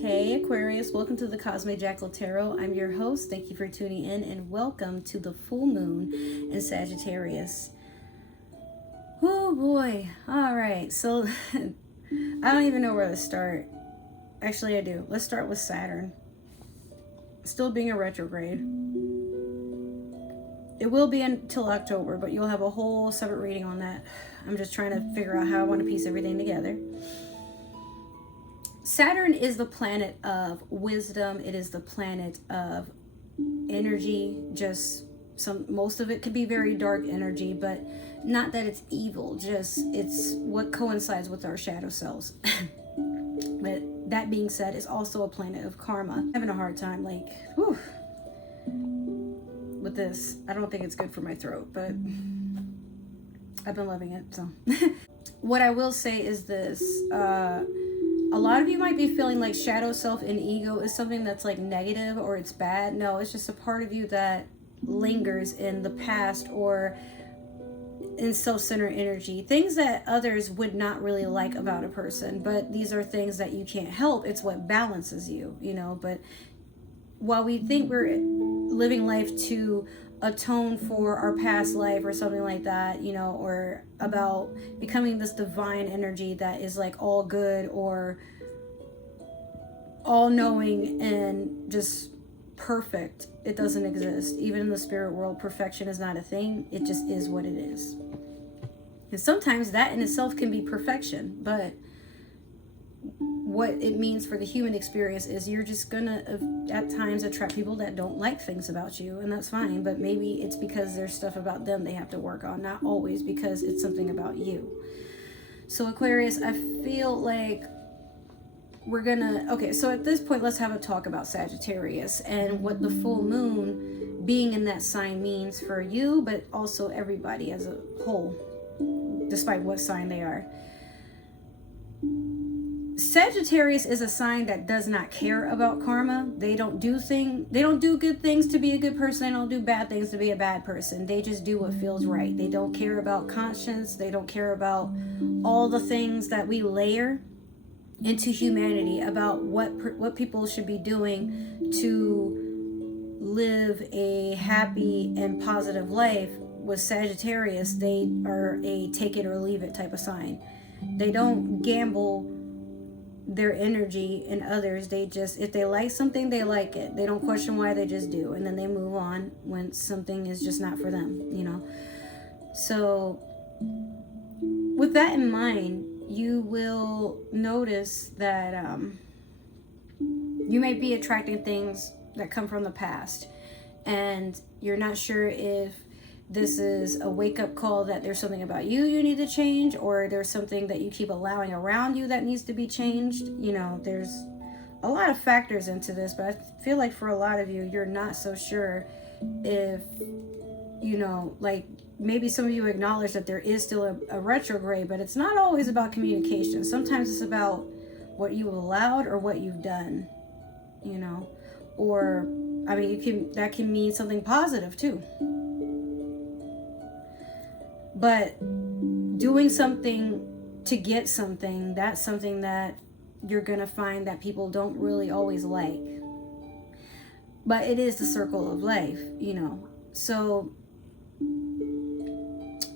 Hey Aquarius, welcome to the Cosmic Jackal Tarot. I'm your host. Thank you for tuning in and welcome to the full moon in Sagittarius. Oh boy. All right. So I don't even know where to start. Actually, I do. Let's start with Saturn. Still being a retrograde. It will be until October, but you'll have a whole separate reading on that. I'm just trying to figure out how I want to piece everything together. Saturn is the planet of wisdom. It is the planet of energy. Most of it could be very dark energy, but not that it's evil, just it's what coincides with our shadow selves. But that being said, it's also a planet of karma. I'm having a hard time, with this. I don't think it's good for my throat, but I've been loving it, so. What I will say is this, a lot of you might be feeling like shadow self and ego is something that's like negative or it's bad. No, it's just a part of you that lingers in the past or in self-centered energy. Things that others would not really like about a person, but these are things that you can't help. It's what balances you, but while we think we're living life to atone for our past life or something like that, or about becoming this divine energy that is like all good or all knowing and just perfect. It doesn't exist. Even in the spirit world, perfection is not a thing. It just is what it is. And sometimes that in itself can be perfection, but what it means for the human experience is you're just gonna at times attract people that don't like things about you, and that's fine, but maybe it's because there's stuff about them they have to work on, not always because it's something about you. So Aquarius, I feel like so at this point, let's have a talk about Sagittarius and what the full moon being in that sign means for you, but also everybody as a whole, despite what sign they are. Sagittarius is a sign that does not care about karma. They don't do good things to be a good person. They don't do bad things to be a bad person. They just do what feels right. They don't care about conscience. They don't care about all the things that we layer into humanity about what people should be doing to live a happy and positive life. With Sagittarius, they are a take it or leave it type of sign. They don't gamble their energy in others. They just, if they like something, they like it. They don't question why, they just do, and then they move on when something is just not for them, So with that in mind, you will notice that you may be attracting things that come from the past, and you're not sure if this is a wake-up call that there's something about you need to change, or there's something that you keep allowing around you that needs to be changed. There's a lot of factors into this, but I feel like for a lot of you, you're not so sure if, maybe some of you acknowledge that there is still a retrograde, but it's not always about communication. Sometimes it's about what you allowed or what you've done, or, that can mean something positive too. But doing something to get something, that's something that you're going to find that people don't really always like. But it is the circle of life, So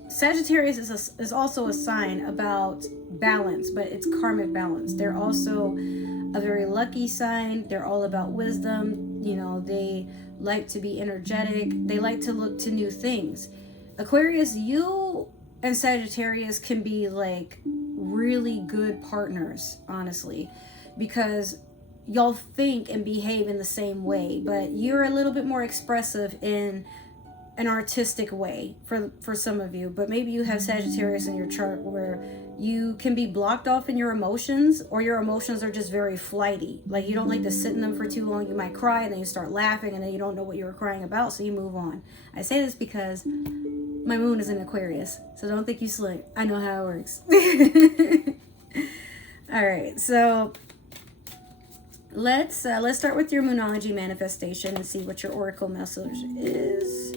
Sagittarius is also a sign about balance, but it's karmic balance. They're also a very lucky sign. They're all about wisdom. They like to be energetic. They like to look to new things. Aquarius, you and Sagittarius can be like really good partners, honestly, because y'all think and behave in the same way, but you're a little bit more expressive in an artistic way for some of you. But maybe you have Sagittarius in your chart where you can be blocked off in your emotions, or your emotions are just very flighty. Like you don't like to sit in them for too long. You might cry and then you start laughing and then you don't know what you were crying about, so you move on. I say this because my moon is in Aquarius, so don't think you slick. I know how it works. All right, so let's start with your Moonology manifestation and see what your oracle message is.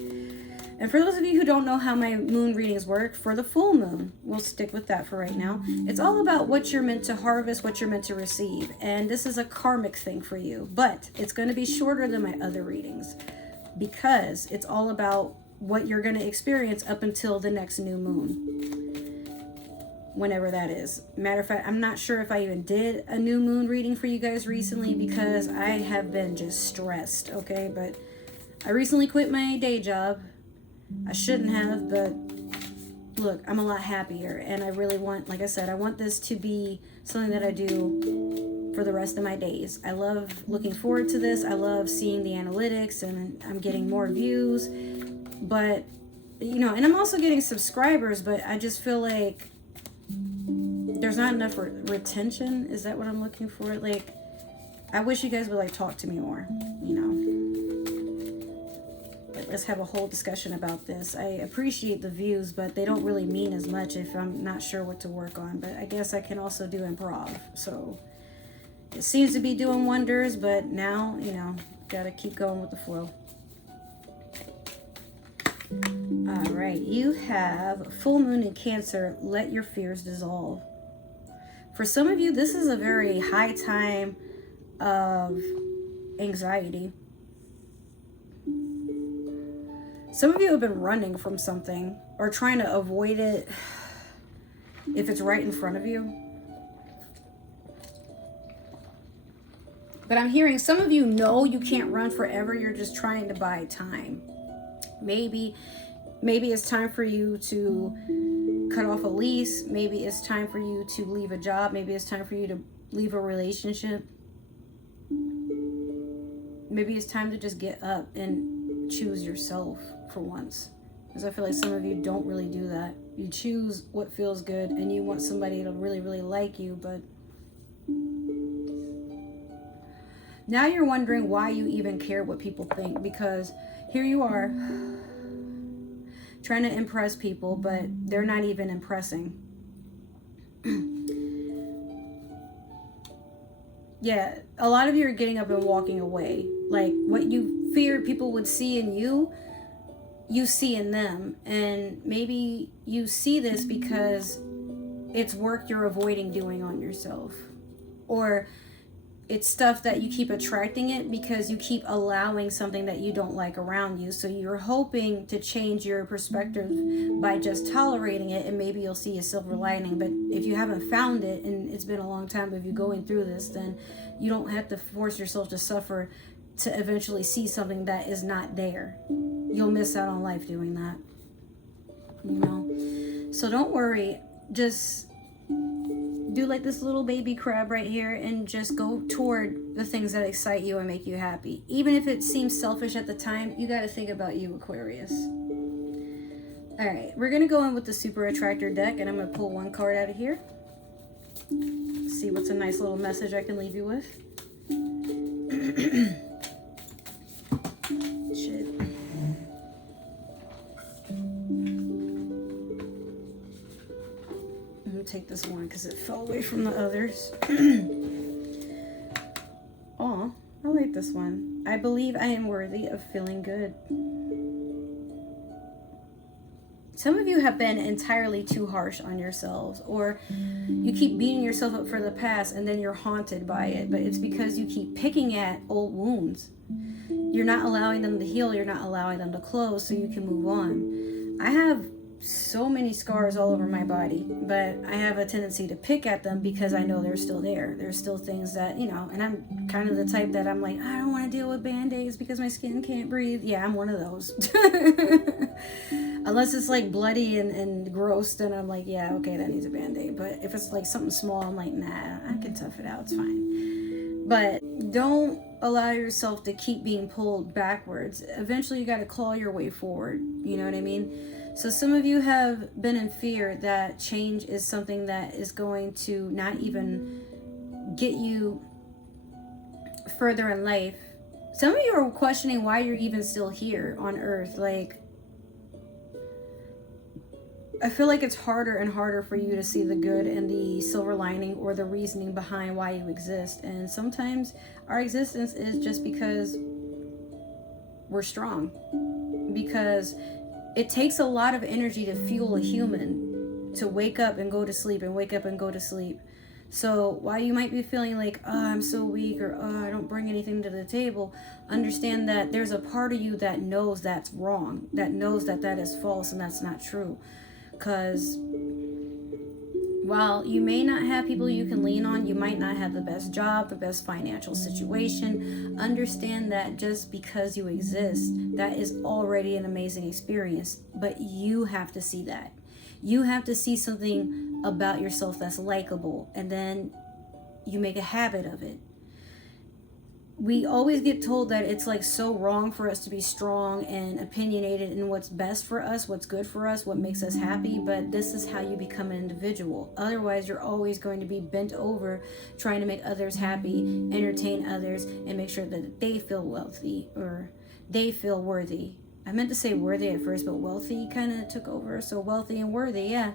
And for those of you who don't know how my moon readings work, for the full moon, we'll stick with that for right now. It's all about what you're meant to harvest, what you're meant to receive. And this is a karmic thing for you, but it's going to be shorter than my other readings because it's all about what you're going to experience up until the next new moon, whenever that is. Matter of fact, I'm not sure if I even did a new moon reading for you guys recently because I have been just stressed, okay? But I recently quit my day job. I shouldn't have, but look, I'm a lot happier, and I really want, like I said, I want this to be something that I do for the rest of my days. I love looking forward to this. I love seeing the analytics, and I'm getting more views, but, you know, and I'm also getting subscribers, but I just feel like there's not enough retention. Is that what I'm looking for? Like, I wish you guys would, like, talk to me more, you know. Let's have a whole discussion about this. I appreciate the views, but they don't really mean as much if I'm not sure what to work on. But I guess I can also do improv. So it seems to be doing wonders, but now, you know, gotta keep going with the flow. All right, you have full moon in Cancer. Let your fears dissolve. For some of you, this is a very high time of anxiety. Some of you have been running from something or trying to avoid it if it's right in front of you. But I'm hearing some of you know you can't run forever. You're just trying to buy time. Maybe it's time for you to cut off a lease. Maybe it's time for you to leave a job. Maybe it's time for you to leave a relationship. Maybe it's time to just get up and choose yourself for once, because I feel like some of you don't really do that. You choose what feels good and you want somebody to really, really like you, but now you're wondering why you even care what people think, because here you are trying to impress people, but they're not even impressing. Yeah, a lot of you are getting up and walking away. Like, what you feared people would see in you, you see in them. And maybe you see this because it's work you're avoiding doing on yourself, or it's stuff that you keep attracting it because you keep allowing something that you don't like around you. So you're hoping to change your perspective by just tolerating it, and maybe you'll see a silver lining. But if you haven't found it, and it's been a long time of you going through this, then you don't have to force yourself to suffer to eventually see something that is not there. You'll miss out on life doing that, you know? So don't worry. Just do like this little baby crab right here and just go toward the things that excite you and make you happy. Even if it seems selfish at the time, you got to think about you, Aquarius. All right, we're going to go in with the Super Attractor deck, and I'm going to pull one card out of here. See what's a nice little message I can leave you with. Shit. Take this one because it fell away from the others. Oh, I like this one. I believe I am worthy of feeling good. Some of you have been entirely too harsh on yourselves, or you keep beating yourself up for the past and then you're haunted by it, but it's because you keep picking at old wounds. You're not allowing them to heal. You're not allowing them to close so you can move on. I have so many scars all over my body, but I have a tendency to pick at them because I know they're still there. There's still things that, you know, and I'm kind of the type that I'm like, I don't want to deal with band-aids because my skin can't breathe. Yeah, I'm one of those. Unless it's like bloody and gross, then I'm like, yeah, okay, that needs a band-aid. But if it's like something small, I'm like, nah, I can tough it out. It's fine. But don't allow yourself to keep being pulled backwards. Eventually, you got to claw your way forward. You know what I mean? So some of you have been in fear that change is something that is going to not even get you further in life. Some of you are questioning why you're even still here on Earth. Like, I feel like it's harder and harder for you to see the good and the silver lining or the reasoning behind why you exist. And sometimes our existence is just because we're strong. Because it takes a lot of energy to fuel a human to wake up and go to sleep and wake up and go to sleep. So while you might be feeling like, oh, I'm so weak, or oh, I don't bring anything to the table, understand that there's a part of you that knows that's wrong, that knows that that is false and that's not true. Because while you may not have people you can lean on, you might not have the best job, the best financial situation, understand that just because you exist, that is already an amazing experience. But you have to see that. You have to see something about yourself that's likable, and then you make a habit of it. We always get told that it's like so wrong for us to be strong and opinionated in what's best for us, what's good for us, what makes us happy, but this is how you become an individual. Otherwise, you're always going to be bent over trying to make others happy, entertain others, and make sure that they feel wealthy or they feel worthy. I meant to say worthy at first, but wealthy kind of took over. So wealthy and worthy, yeah.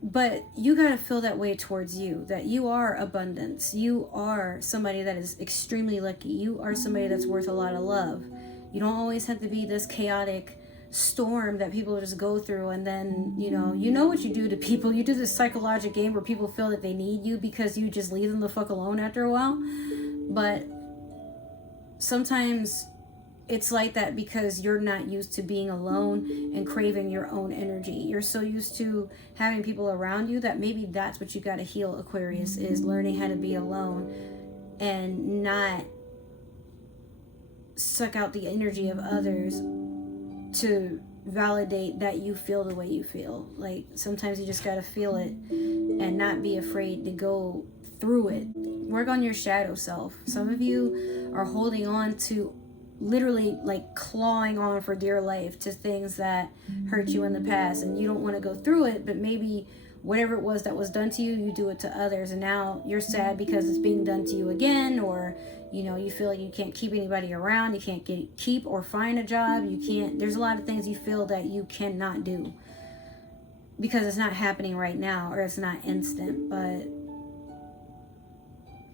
But you got to feel that way towards you, that you are abundance. You are somebody that is extremely lucky. You are somebody that's worth a lot of love. You don't always have to be this chaotic storm that people just go through, and then, you know what you do to people. You do this psychological game where people feel that they need you because you just leave them the fuck alone after a while. But sometimes it's like that because you're not used to being alone and craving your own energy. You're so used to having people around you that maybe that's what you got to heal, Aquarius, is learning how to be alone and not suck out the energy of others to validate that you feel the way you feel. Like, sometimes you just got to feel it and not be afraid to go through it. Work on your shadow self. Some of you are holding on to, literally like clawing on for dear life to things that hurt you in the past, and you don't want to go through it, but maybe whatever it was that was done to you, you do it to others, and now you're sad because it's being done to you again, or you feel like you can't keep anybody around, you can't keep or find a job, there's a lot of things you feel that you cannot do because it's not happening right now, or it's not instant, but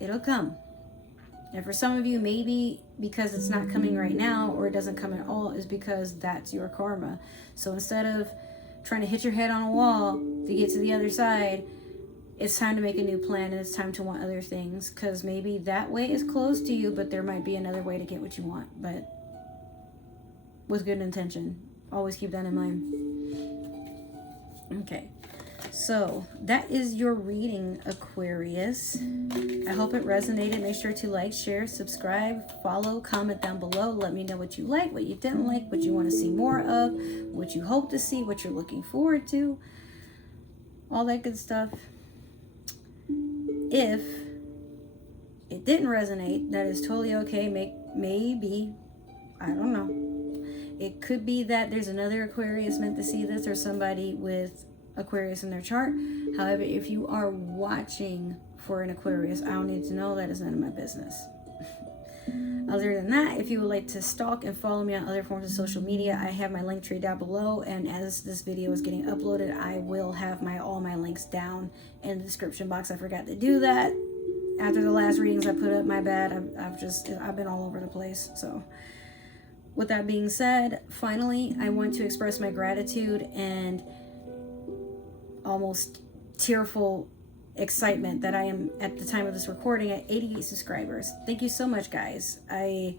it'll come. And for some of you, maybe because it's not coming right now, or it doesn't come at all, is because that's your karma. So instead of trying to hit your head on a wall to get to the other side, it's time to make a new plan, and it's time to want other things, because maybe that way is closed to you, but there might be another way to get what you want, but with good intention. Always keep that in mind. Okay. So that is your reading, Aquarius. I hope it resonated. Make sure to like, share, subscribe, follow, comment down below. Let me know what you like, what you didn't like, what you want to see more of, what you hope to see, what you're looking forward to, all that good stuff. If it didn't resonate, that is totally okay. Maybe, I don't know. It could be that there's another Aquarius meant to see this, or somebody with Aquarius in their chart. However, if you are watching for an Aquarius, I don't need to know. That is none of my business. Other than that, if you would like to stalk and follow me on other forms of social media, I have my link tree down below, and as this video is getting uploaded, I will have all my links down in the description box. I forgot to do that after the last readings I put up. My bad. I've been all over the place. So with that being said, finally, I want to express my gratitude and almost tearful excitement that I am at the time of this recording at 88 subscribers. Thank you so much, guys. I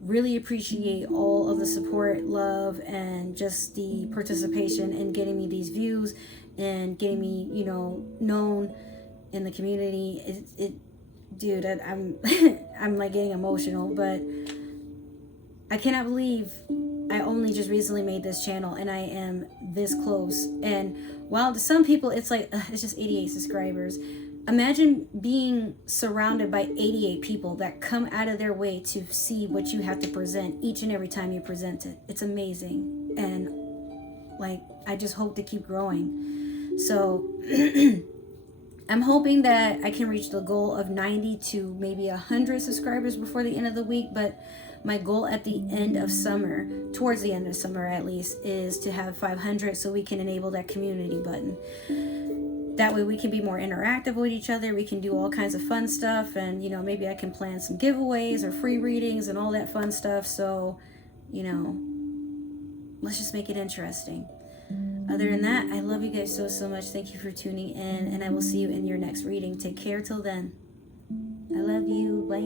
really appreciate all of the support, love, and just the participation in getting me these views and getting me, known in the community. Dude, I'm I'm like getting emotional, but I cannot believe I only just recently made this channel and I am this close. And while to some people it's like, it's just 88 subscribers. Imagine being surrounded by 88 people that come out of their way to see what you have to present each and every time you present it. It's amazing. And like, I just hope to keep growing. So I'm hoping that I can reach the goal of 90 to maybe 100 subscribers before the end of the week. But my goal at the end of summer, towards the end of summer at least, is to have 500 so we can enable that community button. That way we can be more interactive with each other. We can do all kinds of fun stuff, and maybe I can plan some giveaways or free readings and all that fun stuff. So let's just make it interesting. Other than that, I love you guys so, so much. Thank you for tuning in, and I will see you in your next reading. Take care till then. I love you. Bye.